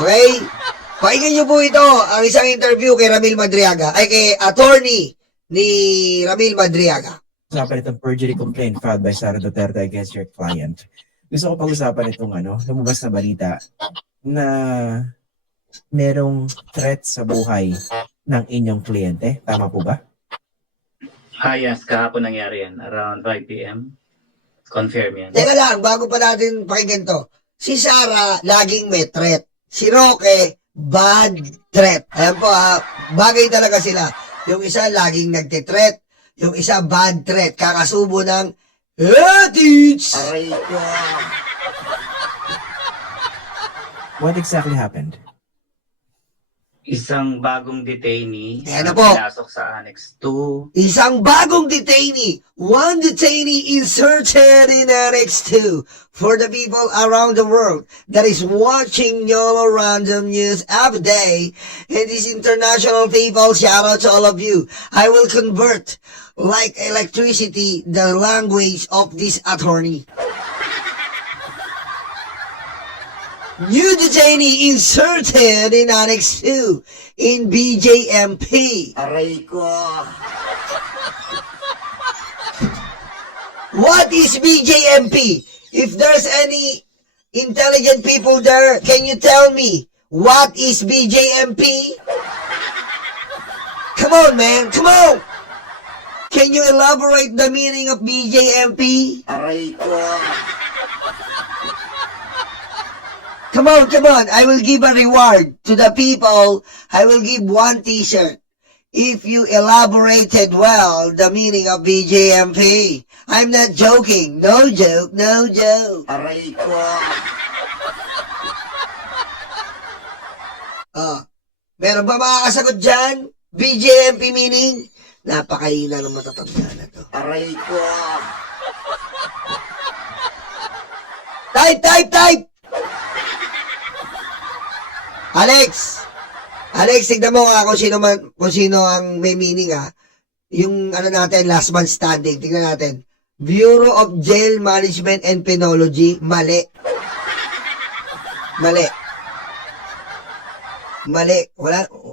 Okay? Pakinggan niyo po ito, ang isang interview kay Ramil Madriaga, ay kay attorney ni Ramil Madriaga. Usapan itong perjury complaint filed by Sara Duterte against your client. Gusto ko pag-usapan itong lumabas na balita na merong threat sa buhay ng inyong kliyente. Tama po ba? Yes, kahapon nangyari yan. Around 5 p.m. Confirm yan. Teka lang, bago pa natin pakinggan to. Si Sara, laging may threat. Si Roque, bad threat. Ayan po bagay talaga sila. Yung isa, laging nagtitreat. Yung isa, bad threat. Kakasubo ng ethics. Aray ko. What exactly happened? Isang bagong detainee Ayan na na po. pinasok sa Annex 2. Isang bagong detainee. One detainee inserted in Annex 2 for the people around the world that is watching YOLO Random News every day. And these international people, shout out to all of you. I will convert like electricity the language of this attorney. New detainee inserted in Annex 2 in BJMP. Aray ko. What is BJMP? If there's any intelligent people there, can you tell me what is BJMP? Come on, man. Come on. Can you elaborate the meaning of BJMP? Aray ko. Come on, come on. I will give a reward to the people. I will give one t-shirt. If you elaborated well the meaning of BJMP. I'm not joking. No joke, no joke. Aray ko. Meron ba makakasagot dyan? BJMP meaning? Napakahina ng matatanda na to. Aray ko. Type! Alex, tignan mo nga kung sino ang may meaning Yung natin, last man standing, tignan natin. Bureau of Jail Management and Penology, mali.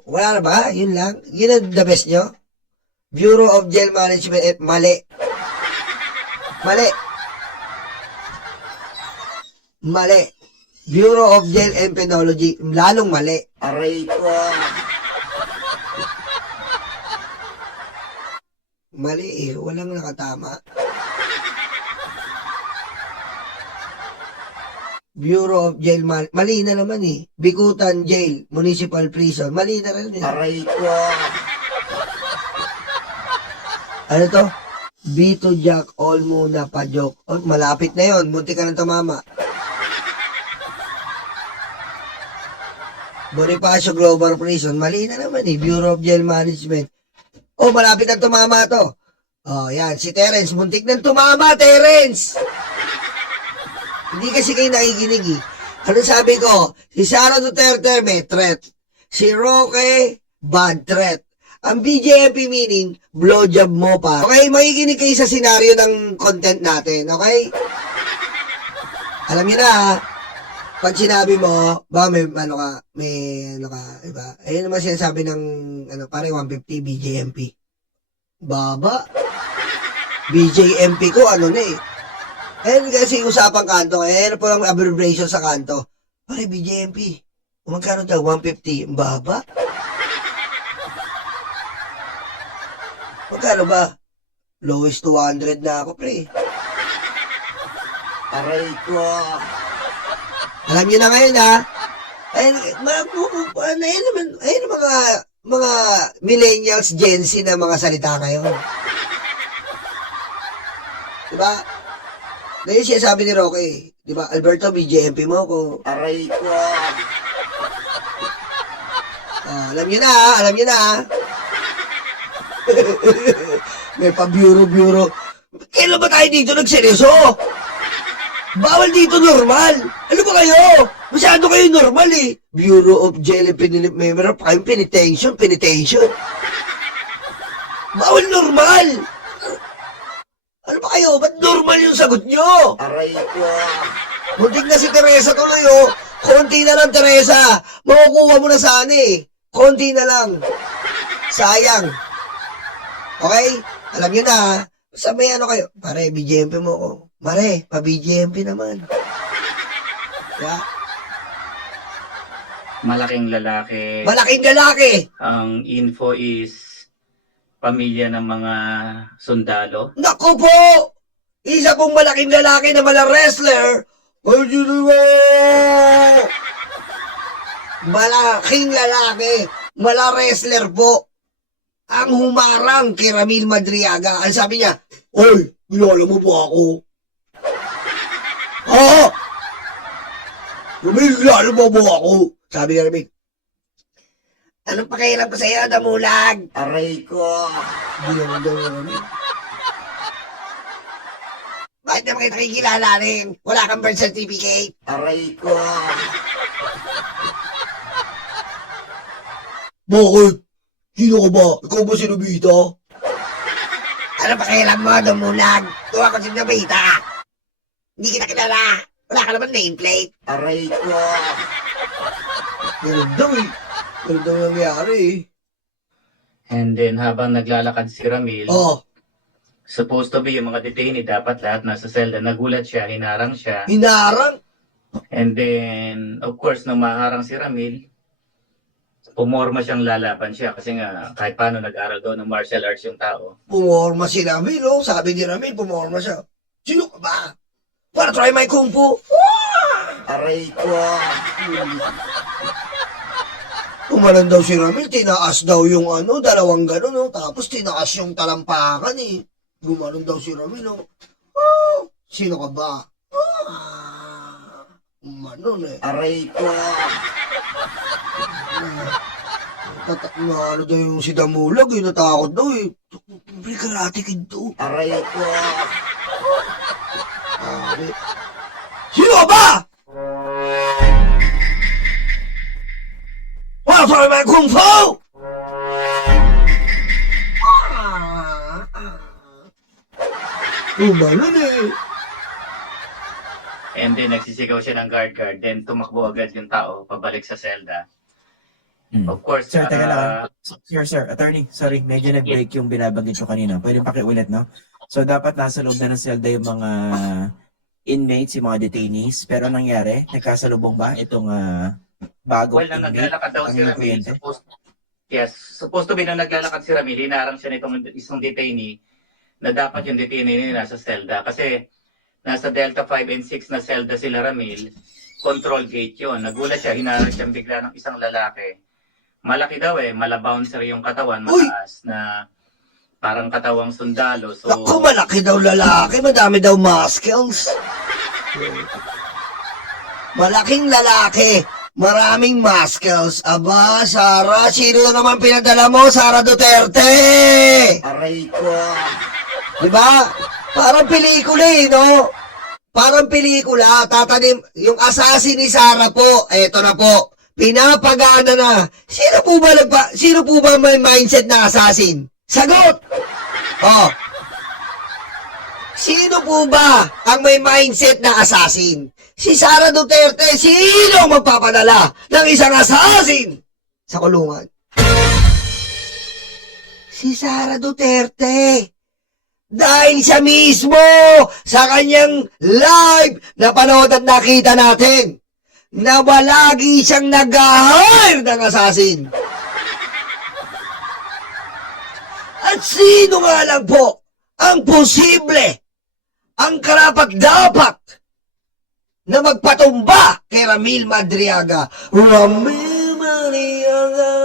Wala na ba? Yun lang. Yun ang the best nyo. Bureau of Jail Management and mali. Bureau of Jail and Penology, lalong mali. Aray ko. Mali walang nakatama. Bureau of Jail, mali na naman Bikutan Jail, Municipal Prison, mali na rin Aray ko. Ano to? Bito Jack, all muna pa joke. Oh, malapit na yon, munti ka nang tumama. Bonifacio Global Prison, mali na naman Bureau of Jail Management. Oh, malapit na tumama to. Oh, yan, si Terence, muntik nang tumama, Terence! Hindi kasi kayo nakikinig Ano sabi ko? Si Sara Duterte, may threat. Si Roque, bad threat. Ang BJMP meaning, blowjob mo pa. Okay, makikinig kayo sa senaryo ng content natin, okay? Alam niyo na pag sinabi mo, ba may iba? Ayun naman sinasabi ng, pare 150 BJMP. Baba. BJMP ko, Ayun kasi usapang kanto, po lang abbreviation sa kanto. Pare, BJMP. Magkano daw? 150. Baba. Magkano ba? Lowest 200 na ako, pre. Aray ko. Alam niyo na ngayon, ayun mga millennials, Gen Z na mga salita ngayon. Diba? Ngayon siya sabi ni Roque, diba, Alberto, BJMP mo ko. Aray ko. Alam niyo na. May pa-bureau. Kailan ba tayo dito nagseryoso? Bawal dito normal. Ano ba kayo? Masyado kayo normal Bureau of Jail and Meron pa kayong penitentiation. Bawal normal. Ano ba kayo? Ba't normal yung sagot nyo? Aray ko. Muntik na si Teresa tuloy Konti na lang, Teresa. Makukuha mo na sana eh. Konti na lang. Sayang. Okay? Alam nyo na, sa may ano kayo. Pare, BGMP mo ko. Mare, pa-BGMP naman. Yeah. Malaking lalaki. Malaking lalaki. Ang info is pamilya ng mga sundalo. Naku po! Isa pong malaking lalaki na malang wrestler. Malaking lalaki. Mala wrestler po. Ang humarang kay Ramil Madriaga. Ang sabi niya, "Oy, kilala mo ba ako?" "Oo." "Ramil, kilala mo ba ako?" Sabi ni Ramil. "Anong pakialam ko sa'yo, damulag?" Aray ko. Hindi naman daw yung Ramil. "Bakit naman kita kikilala rin? Wala kang birth certificate." Aray ko. "Bakit? Sino ka ba? Ikaw ba si Nobita?" "Ano pakialam mo, damulag? Kung ako si Nobita. Hindi kita kilala. Wala ka naman nameplate." Aray ko. Ganun daw eh. Ganun daw nangyari eh. And then habang naglalakad si Ramil, Oh, supposed to be yung mga detainee dapat lahat nasa selda. Nagulat siya, hinarang siya. hinarang. And then, of course, nung maharang si Ramil, pumorma siyang lalaban siya kasi nga kahit paano nag-aral daw ng martial arts yung tao. Pumorma si Ramil, oh. Sabi ni Ramil, pumorma siya. "Sino ka ba? Para try my kung fu." Aray ko. Tumalan daw si Ramil, tinaas daw yung ano, dalawang gano'n, no? Tapos tinaas yung talampakan eh. Gumanon daw si Ramil, no? "Oh, sino ka ba?" Umanon eh. Aray ko. Ano daw yung si Damulag eh, natakot daw eh. May karate kid to. Aray ko. Sino ka ba? Wala sa mga kung fu! Umalan eh. And then nagsisigaw siya ng guard, then tumakbo agad yung tao pabalik sa selda. Of course, Sir, teka lang. Sir, attorney, sorry, medyo nag-break yung binabanggit ko kanina. Pwede pakiulit, no? So, dapat nasa loob na ng selda yung mga inmates, yung mga detainees. Pero anong nangyari? Nagkasalubong ba itong bagong well, nang inmate? naglalakad daw ang si Ramil, kliyente? supposed to be nang naglalakad si Ramil, hinarang siya nitong isang detainee na dapat yung detainee nila nasa selda. Kasi nasa Delta 5 and 6 na selda sila Ramil, control gate yun. Nagulat siya, hinarang siyang bigla ng isang lalaki. Malaki daw eh, mala-bouncer yung katawan, mataas na parang katawang sundalo. So, Naku, malaki daw lalaki, madami daw muscles. Malaking lalaki, maraming muscles. Aba, Sara, sino na naman pinadala mo? Sara Duterte! Aray ko. Diba? Parang pelikula eh, no? Parang pelikula, tatanim, yung assassin ni Sara po, eto na po, pinapagana na. Sino po ba may mindset na assassin? Sagot! Oh. Sino po ba ang may mindset na assassin? Si Sara Duterte. Sino ang magpapadala ng isang assassin sa kulungan? Si Sara Duterte. Dahil siya mismo sa kanyang live na panood at nakita natin na palagi siyang nag-hire ng assassin. At sino nga lang po ang posible, ang karapat-dapat na magpatumba kay Ramil Madriaga? Ramil Madriaga,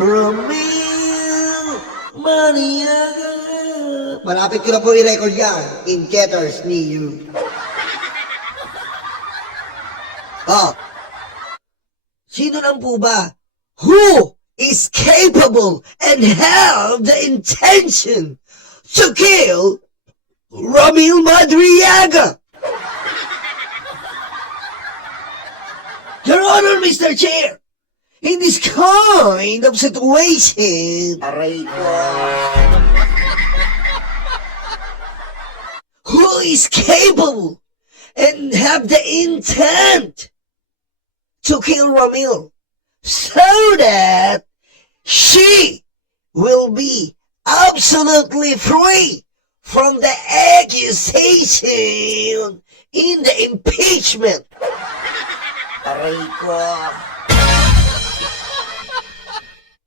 Ramil Madriaga. Malapit ko na po i-record yan in Ketters ni you. Sino lang po ba? Who is capable and have the intention to kill Ramil Madriaga? Your Honor, Mr. Chair, in this kind of situation, Aray ko. who is capable and have the intent to kill Ramil so that she will be absolutely free from the accusation in the impeachment. Aray ko.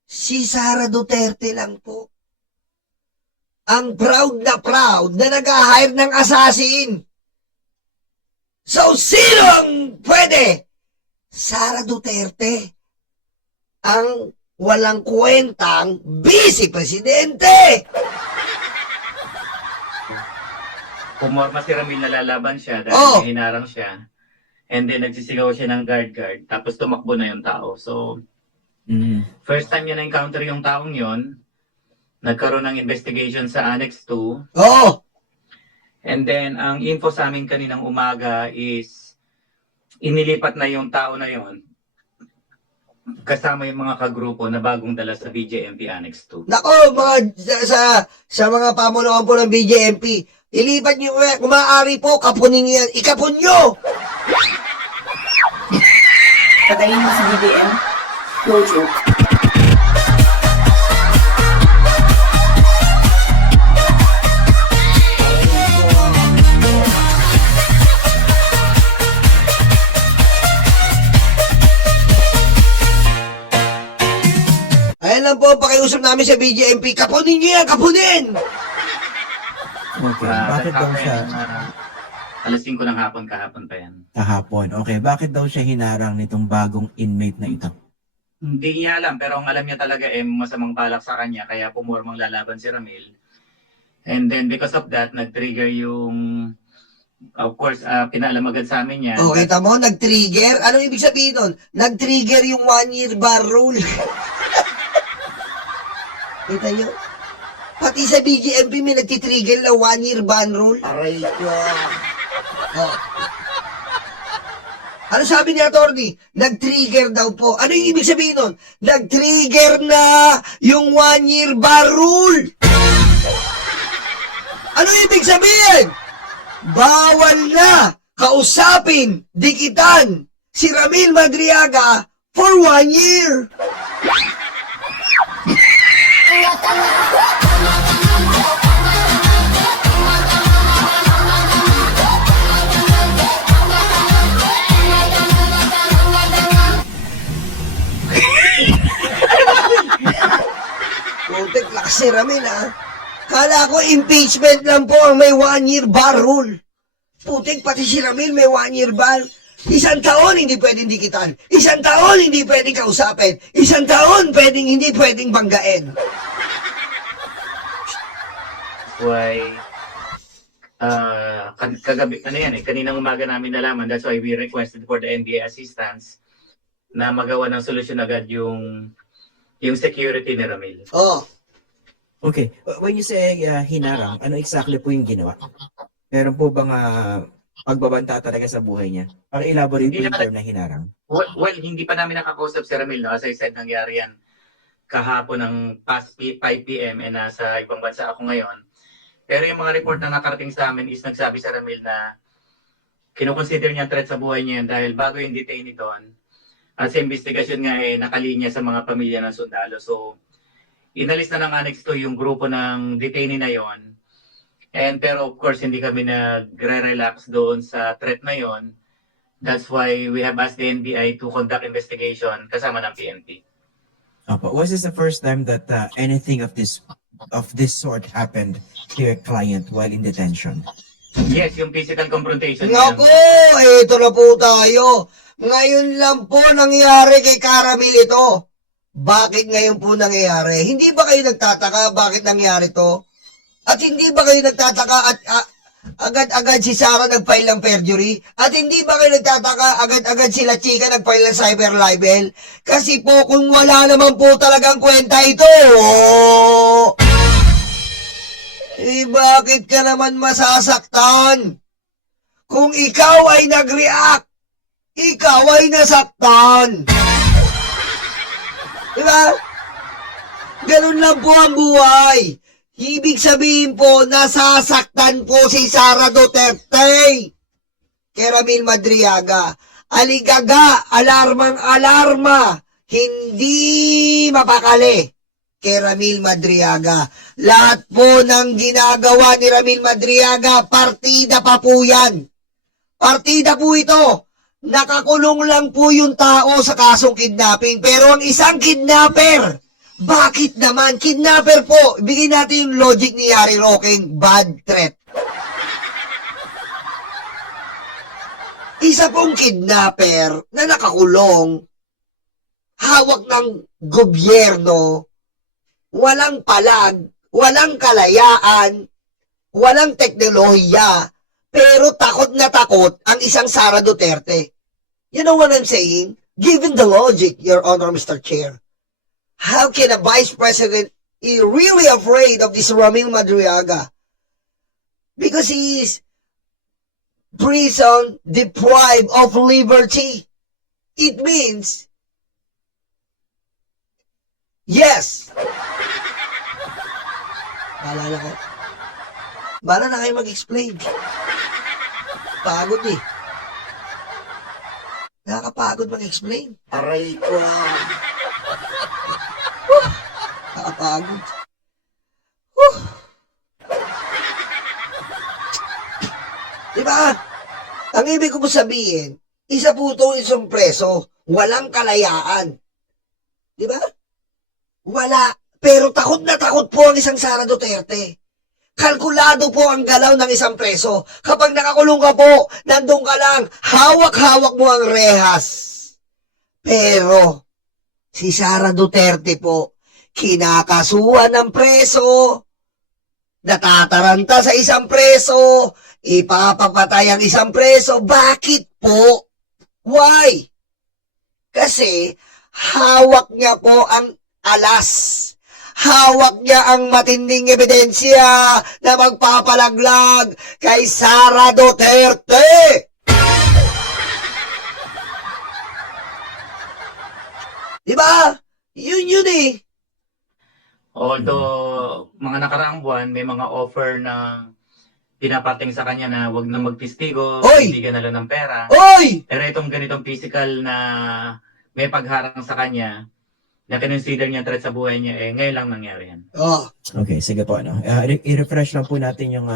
Si Sara Duterte lang po ang proud na nag-hire ng assassin. So, sino ang pwede? Sara Duterte, ang walang kwentang vice presidente. Pumorma si Ramil na lalaban siya dahil Oh. hinarang siya. And then nagsisigaw siya ng guard. Tapos tumakbo na yung tao. So, first time niya na-encounter yung taong yon, nagkaroon ng investigation sa Annex 2. Oh, And then, ang info sa amin kaninang umaga is inilipat na yung tao na yon kasama yung mga kagrupo na bagong dala sa BJMP Annex 2. nako, sa mga pamunuan po ng BJMP, ilipat niyo, kung maaari po, kapunin niyo yan. Ikapun niyo! Patayin mo si BBM. No joke. Ayan lang po, pakiusap namin sa BJMP, kapunin niyo yan, kapunin! Okay, Ah, bakit that daw siya happened, alas 5 ng hapon, kahapon pa yan. kahapon? Okay, bakit daw siya hinarang nitong bagong inmate na ito? Hindi niya alam, pero ang alam niya talaga masamang balak sa kanya, kaya pumormang lalaban si Ramil. And then because of that, nag-trigger yung, of course, pinaalam agad sa amin yan. O, kita mo, nag-trigger? Anong ibig sabihin nun? Nag-trigger yung 1-year bar rule. Kita nyo? Pati sa BGMP may nagtitrigger na 1-year ban rule. Aray ko. Oh. Ano sabi ni attorney? Nag-trigger daw po. Ano yung ibig sabihin nun? Nag-trigger na yung 1-year bar rule. Ano ibig sabihin? Bawal na kausapin, dikitan si Ramil Madriaga for 1 year. Putik, lakas si Ramil, ha? Kala ko impeachment lang po ang may 1-year bar rule. Putik, pati si Ramil may 1-year bar. 1 taon hindi pwedeng dikitan. 1 taon hindi pwedeng kausapin. 1 taon hindi pwedeng banggain. Why, kagabi, kaninang umaga namin nalaman, that's why we requested for the NBI assistance na magawa ng solusyon agad yung security ni Ramil. Oh, Okay, when you say hinarang, ano exactly po yung ginawa? Meron po bang pagbabanta talaga sa buhay niya? Paki-elaborate po yung term na hinarang. Well, hindi pa namin nakakausap si Ramil, no? As I said, nangyari yan kahapon ng past 5 p.m. and nasa ibang bansa ako ngayon. Pero yung mga report na nakarating sa amin is nagsabi sa Ramil na kinukonsider niya threat sa buhay niya dahil bago yung detainee doon, at sa investigasyon nga nakalinya sa mga pamilya ng sundalo. So, inalis na ng Annex 2 yung grupo ng detainee na yon. Pero of course, hindi kami nagre-relax doon sa threat na yon. That's why we have asked the NBI to conduct investigation kasama ng PNP. Opo. Was this the first time that anything of this sort happened to your client while in detention? Yes, yung physical confrontation. naku, ito na po tayo. Ngayon lang po nangyari kay Caramel ito. Bakit ngayon po nangyayari? Hindi ba kayo nagtataka bakit nangyari to? At hindi ba kayo nagtataka at agad-agad si Sara nag-file ng perjury? At hindi ba kayo nagtataka agad-agad sila Chika nag-file ng cyber libel? Kasi po kung wala naman po talagang kwenta ito, bakit ka naman masasaktan? Kung ikaw ay nag-react, ikaw ay nasaktan. Diba? Ganun lang po ang buhay. Ibig sabihin po, nasasaktan po si Sara Duterte. kay Ramil Madriaga. Aligaga, alarmang alarma, hindi mapakali kay Ramil Madriaga. Lahat po ng ginagawa ni Ramil Madriaga, partida pa po yan. Partida po ito. Nakakulong lang po yung tao sa kasong kidnapping. Pero ang isang kidnapper, bakit naman? Kidnapper po. Bigyan natin yung logic ni Harry Roque, bad threat. Isa pong kidnapper na nakakulong, hawak ng gobyerno, walang palag, walang kalayaan, walang teknolohiya, pero takot na takot ang isang Sara Duterte. You know what I'm saying? Given the logic, Your Honor, Mr. Chair, how can a Vice President be really afraid of this Ramil Madriaga? Because he is prison deprived of liberty. It means, yes. Bahala ko. Bahala na kayo mag-explain. Pagod eh. Nakakapagod mag-explain. Aray ko. Nakakapagod. Diba? Ang ibig ko po sabihin, isa po itong isang preso, walang kalayaan. Diba? Wala. Pero takot na takot po ang isang Sara Duterte. Kalkulado po ang galaw ng isang preso. Kapag nakakulong ka po, nandun ka lang, hawak-hawak mo ang rehas. Pero, si Sara Duterte po, kinakasuhan ng preso, natataranta sa isang preso, ipapapatay ang isang preso. Bakit po? Why? Kasi, hawak niya po ang alas. Hawak niya ang matinding ebidensya na magpapalaglag kay Sara Duterte. Diba? Yun eh. Although, mga nakaraang buwan, may mga offer na pinapating sa kanya na wag na magtistigo, Oy! hindi na lang ng pera. Oy! Pero itong ganitong physical na may pagharang sa kanya, na kinonsider niya threat sa buhay niya, ngayon lang nangyari yan. Oh, Okay, sige po. I-refresh lang po natin yung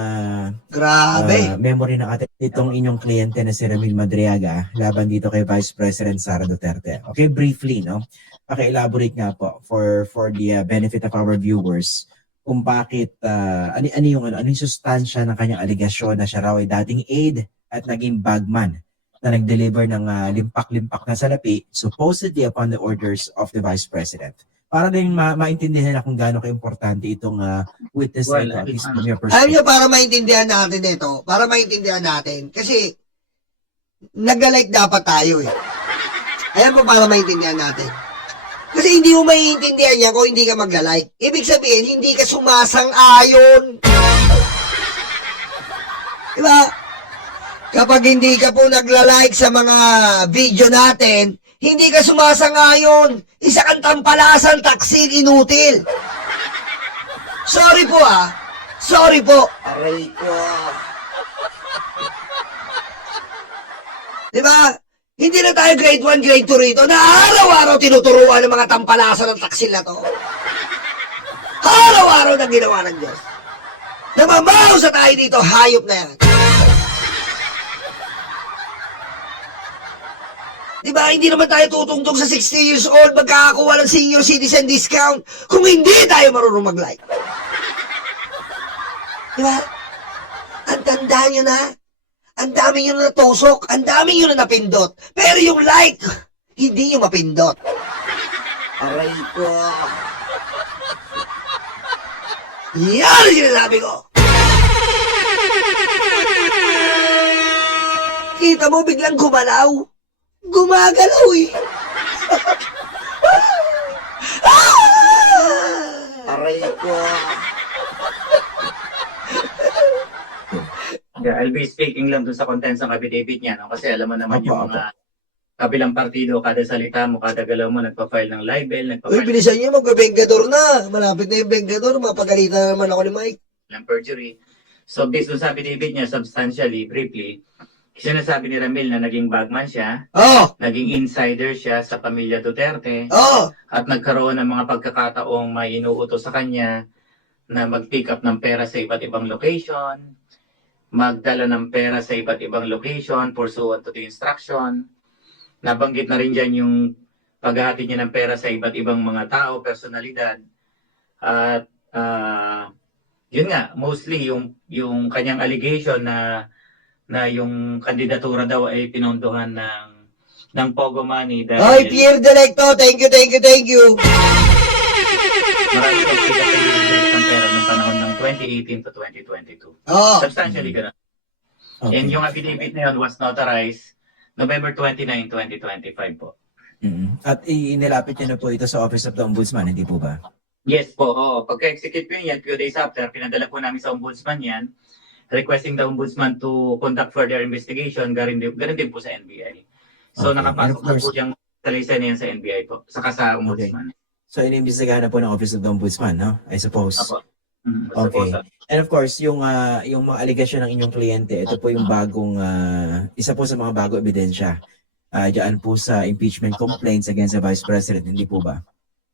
grabe. memory ng ating itong inyong kliyente na si Ramil Madriaga laban dito kay Vice President Sara Duterte. Okay, briefly, no? Paki-elaborate nga po for the benefit of our viewers kung bakit, ano yung sustansya ng kanyang aligasyon na siya raw ay dating aide at naging bagman na nag-deliver ng limpak-limpak na salapi supposedly upon the orders of the Vice President. Para din maintindihan na kung gaano ka-importante itong witness Well, na ito, at least from your Alam perspective. nyo, para maintindihan natin ito, kasi nag-like dapat tayo eh. Ayan po para maintindihan natin. Kasi hindi mo maiintindihan yan kung hindi ka magla-like. Ibig sabihin, hindi ka sumasang-ayon. Diba? Kapag hindi ka po nagla-like sa mga video natin, hindi ka sumasang-ayon. Isa kang tampalasan, taksil, inutil. Sorry po ah. Sorry po. Aray ko. Diba? Hindi na tayo grade 1, grade 2 rito na araw-araw tinuturuan ng mga tampalasan ng taksil na to. Araw-araw na ginawa ng Diyos. Namamaw sa tayo dito, hayop na yan. Diba, hindi naman tayo tutungtong sa 60 years old magkakakuha ng senior citizen discount kung hindi tayo marunong mag-like. Diba? Ang tanda nyo na. Ang dami nyo na natusok. Ang dami nyo na napindot. Pero yung like, hindi nyo mapindot. Aray ko. Yan ang sinasabi ko. Kita mo biglang gumalaw. Gumagalaw eh. Aray ko. Yeah, I'll be speaking lang dun sa contents ng affidavit niya, no? Kasi alam mo naman Opo, yung mga kabilang partido, kada salita mo, kada galaw mo, nagpa-file ng libel, Uy, nagpa-file bilisan nyo, magbe-bengador na. Malapit na yung bengador. Mapagalitan na naman ako ni Mike. ng perjury. So based dun sa affidavit niya, substantially, briefly, sinasabi ni Ramil na naging bagman siya, Oh, naging insider siya sa pamilya Duterte, oh, at nagkaroon ng mga pagkakataong may inuutos sa kanya na mag-pick up ng pera sa iba't ibang location, magdala ng pera sa iba't ibang location pursuant to the instruction. Nabanggit na rin dyan yung paghahati niya ng pera sa iba't ibang mga tao, personalidad. At yun nga, mostly yung kanyang allegation na yung kandidatura daw ay pinondohan ng Pogo Money dahil Hoy, Pierre Delecto, thank you, thank you, thank you. marami siyang pinag-release ng pera noong panahon ng 2018 to 2022. Oh, Substantially ganun. Okay. And yung affidavit na yun was notarized November 29, 2025 po. At inilapit niyo na po ito sa Office of the Ombudsman, hindi po ba? Yes po, oo. Pagka-execute po yan, few days after, pinadala po namin sa Ombudsman yan, requesting the Ombudsman to conduct further investigation, ganun din po sa NBI. So, Okay. nakapasok And of na course- po yung salaysay na yan sa NBI po, saka sa Ombudsman. So, inimbestigahan na po ng Office of the Ombudsman, no? I suppose. Apo. Okay. And of course, yung mga allegation ng inyong kliyente, ito po yung bagong, isa po sa mga bagong ebidensya. Diyan po sa impeachment complaints against the Vice President, hindi po ba?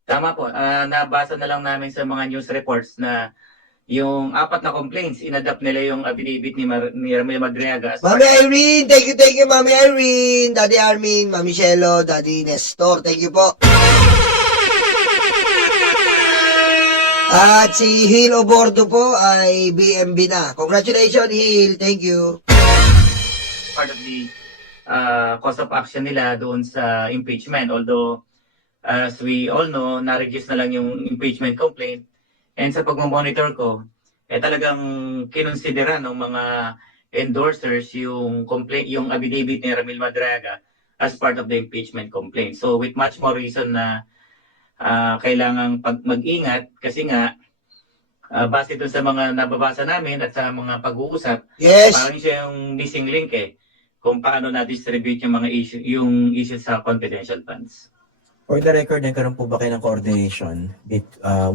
Tama po. Nabasa na lang namin sa mga news reports na yung 4 na complaints, inadapt nila yung affidavit ni Ramil Madriaga. Mami Irene, thank you, Mami Irene, Daddy Armin, Mami Shelo, Daddy Nestor, thank you po. At si Hil Obordo po ay BMB na. Congratulations, Hil. Thank you. Part of the cause of action nila doon sa impeachment. Although, as we all know, na-reduce na lang yung impeachment complaint. And sa pagmamonitor ko, talagang kinonsidera ng mga endorsers yung complaint, yung affidavit ni Ramil Madriaga as part of the impeachment complaint. So, with much more reason na kailangang mag-ingat kasi nga, base doon sa mga nababasa namin at sa mga pag-uusap, Yes. parang siya yung missing link kung paano na-distribute yung mga issue sa confidential funds. For the record, nagkaroon po ba kayo ng coordination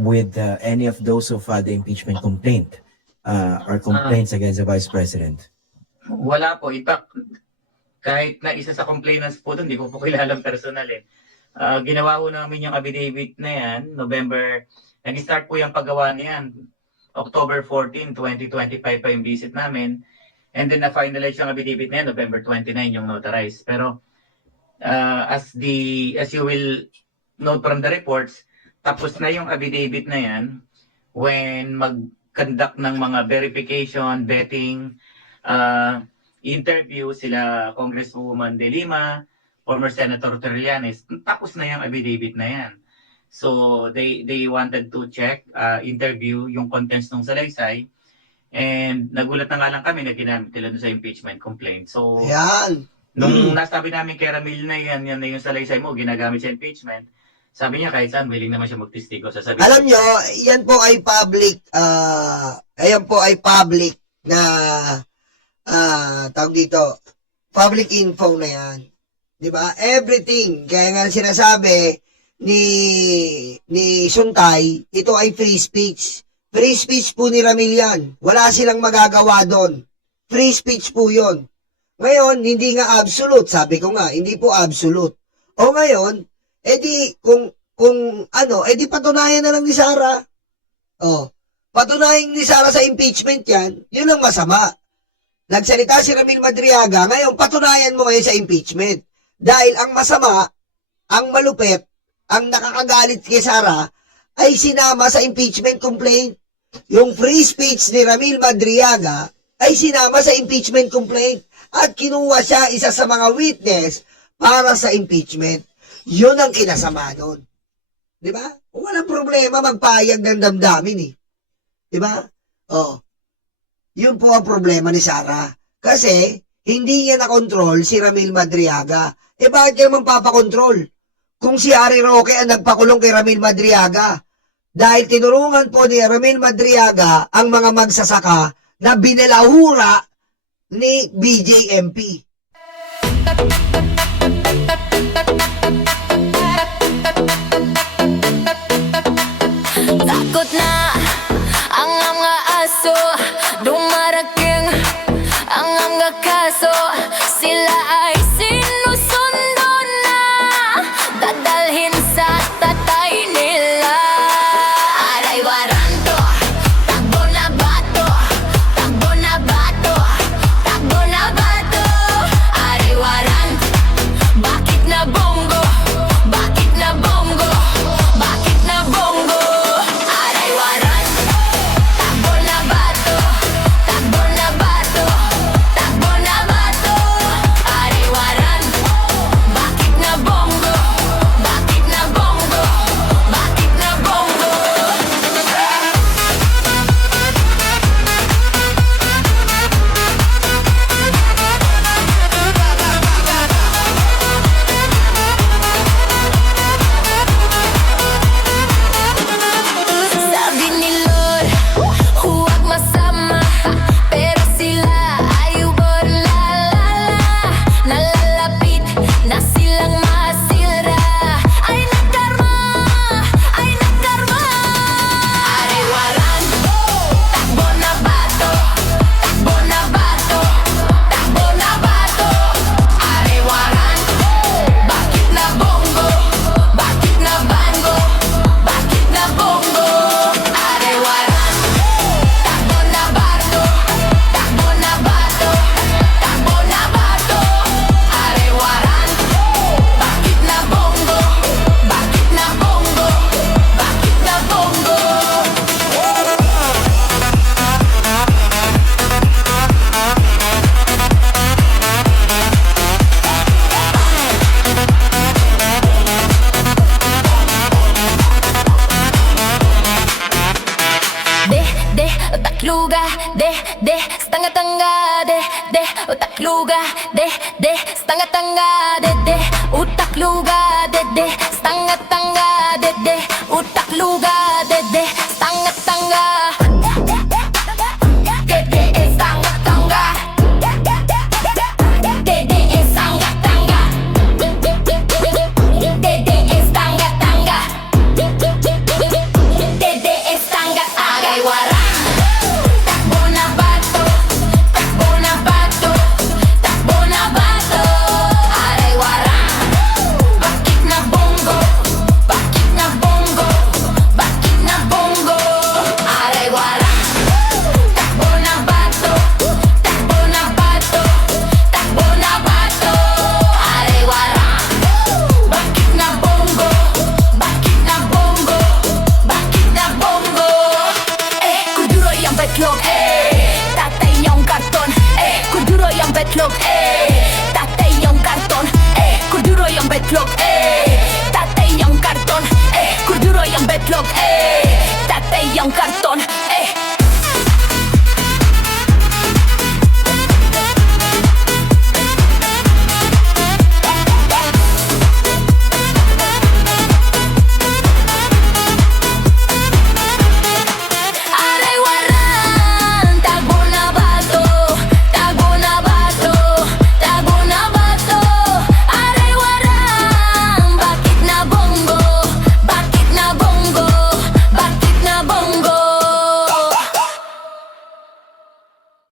with any of those who filed the impeachment complaint or complaints against the Vice President? Wala po. In fact, kahit na isa sa complainants po doon, hindi ko po kilalang personal ginawa po namin yung affidavit na yan, nag-start po yung paggawa niyan, October 14, 2025 pa yung visit namin. And then na-finalize yung affidavit na yan, November 29 yung notarized. Pero as you will note from the reports, tapos na yung affidavit na yan when mag-conduct ng mga verification, vetting, interview sila Congresswoman De Lima, former Senator Trillanes, tapos na yung affidavit na yan. So they wanted to check, interview yung contents ng salaysay, and nagulat na nga lang kami na ginamit nila doon sa impeachment complaint. So Ayan. nung nasabi namin kay Ramil na yan na yung salaysay mo, ginagamit sa impeachment, sabi niya kahit saan, willing naman siya magtestigo. Sasabihin, Alam nyo, yan po ay public, ayan po ay public na, tawag dito, public info na yan. Diba? Everything. Kaya nga sinasabi ni Suntay, ito ay free speech. Free speech po ni Ramil yan. Wala silang magagawa doon. Free speech po yon. Ngayon, hindi nga absolute. Sabi ko nga, hindi po absolute. O ngayon, edi kung edi patunayan na lang ni Sara. Oh, patunayan ni Sara sa impeachment yan, yun ang masama. Nagsalita si Ramil Madriaga, ngayon patunayan mo ngayon sa impeachment. Dahil ang masama, ang malupit, ang nakakagalit kay Sara, ay sinama sa impeachment complaint. Yung free speech ni Ramil Madriaga ay sinama sa impeachment complaint at kinuha siya isa sa mga witness para sa impeachment. Yun ang kinasama doon. Di ba? Walang problema magpayag ng damdamin eh. Di ba? Oh. Yun po ang problema ni Sara. Kasi, hindi niya na-control si Ramil Madriaga. Bakit ka naman papakontrol? Kung si Harry Roque ang nagpakulong kay Ramil Madriaga, dahil tinurungan po ni Ramil Madriaga ang mga magsasaka na binalahura ni BJMP. Takot na ang mga aso, dumarating ang mga kaso. luga, de, stanga-tanga, de, utak luga, de, stanga-tanga, de, utak luga, de,